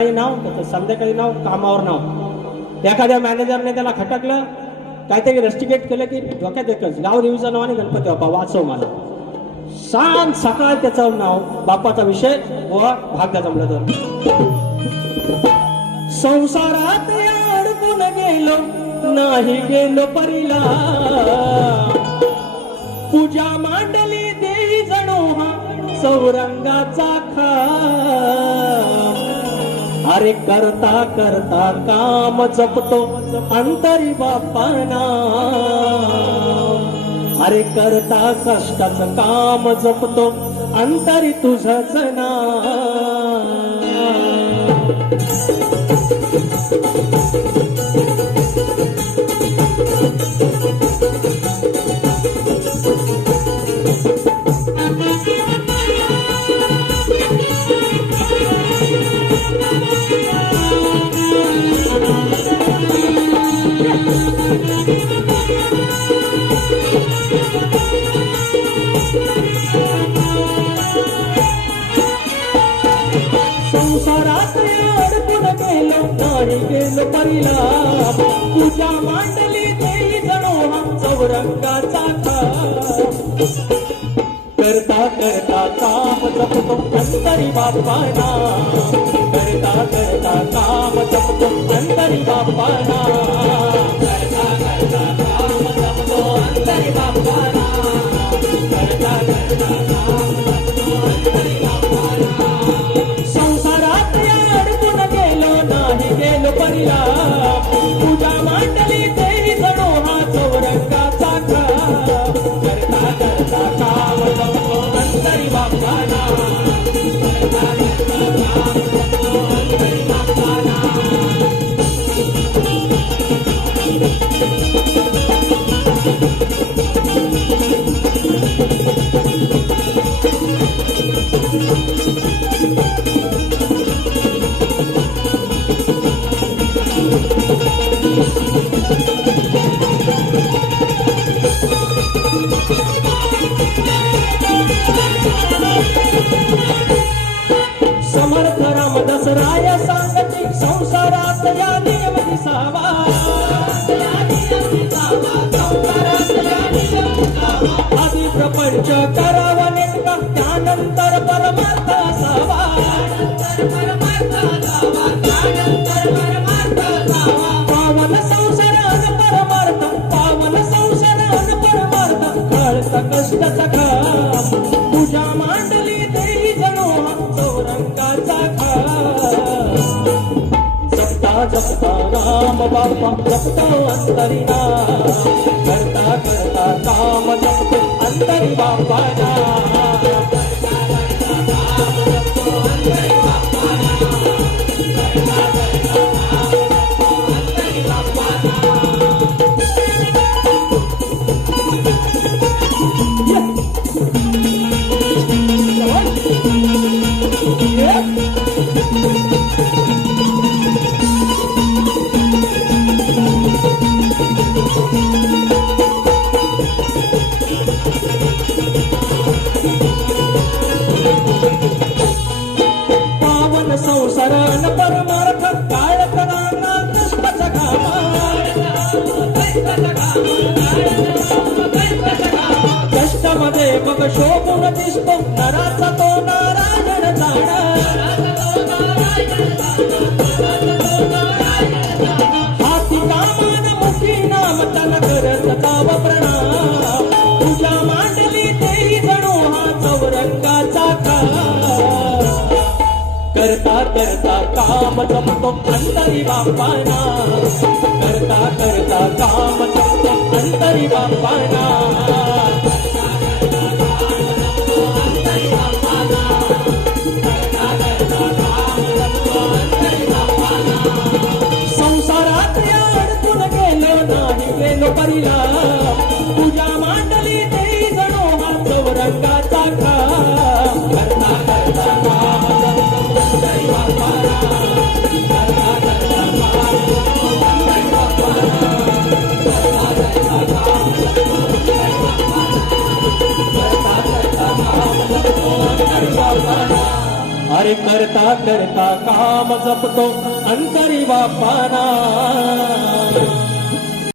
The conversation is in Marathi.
नाव त्याचं संध्याकाळी नाव कामावर नाव एखाद्या मॅनेजरने त्याला खटकलं काहीतरी रस्टिकेट केलं की डोक्यात एकच गाव रिव्हिजन आणि गणपती बाप्पा वाचव मला सांग सकाळ त्याचं नाव बाप्पाचा विषय व भाग जमलं तर संसारात अडकून गेलो नाही गेलो परीला पूजा मांडली देई जणू हा चौरंगाचा खा अरे करता करता काम जपतो अंतरी बाप्पाना अरे करता कष्टाचं काम जपतो अंतरी तुझंच नाव संसारात अडकून गेलो नाही गेलो परीला पूजा मांडली देई जणू हा चौरंगाचा खा करता करता काम जपतो अंतरी बाप्पाना करता करता काम जपतो अंतरी बाप्पाना करता करता काम जपतो अंतरी बाप्पाना करता करता काम जपतो अंतरी बाप्पाना संसारात अडकून गेलो नाही गेलो परीला पूजा मांडली देई जणू हा चौरंगाचा खा करता करता काम जपतो अंतरी बाप्पाना करता करता काम जपतो अंतरी बाप्पाना समर्थ रामदास राय सांगते संसारात या नियम दिसावा आधी प्रपंच करावा नेमका त्यानंतर परमार्थ असावा पावन संसारात परमार्थ पावन संसारात परमार्थ कळता कष्टाचा घाम पूजा मांडली देई जणू चौरंगाचा खा जपता जपता राम बाप्पा जपतो अंतरी करता करता काम जपतो अंतरी बाप्पाना पावन संसारान परमार्थ काळ कराना कष्टाचा कष्टामध्ये मग शोभून दिसतो नराचा तो नारायण जाणा हाती कामान मुखी नाम त्याला करत जाव प्रणाम पूजा मांडली देई जणू हा चौरंगाचा खा करता करता काम जपतो अंतरी बाप्पाना करता करता काम जपतो अंतरी बाप्पाना संसारात अडकून गेलो नाही गेलो परीला पूजा मांडली देई जणू हा चौरंगाचा खा करता करता काम जपतो अंतरी बाप्पाना करता करता काम जपतो अंतरी बाप्पाना करता करता काम जपतो अंतरी बाप्पाना अरे करता करता काम जपतो अंतरी बापाना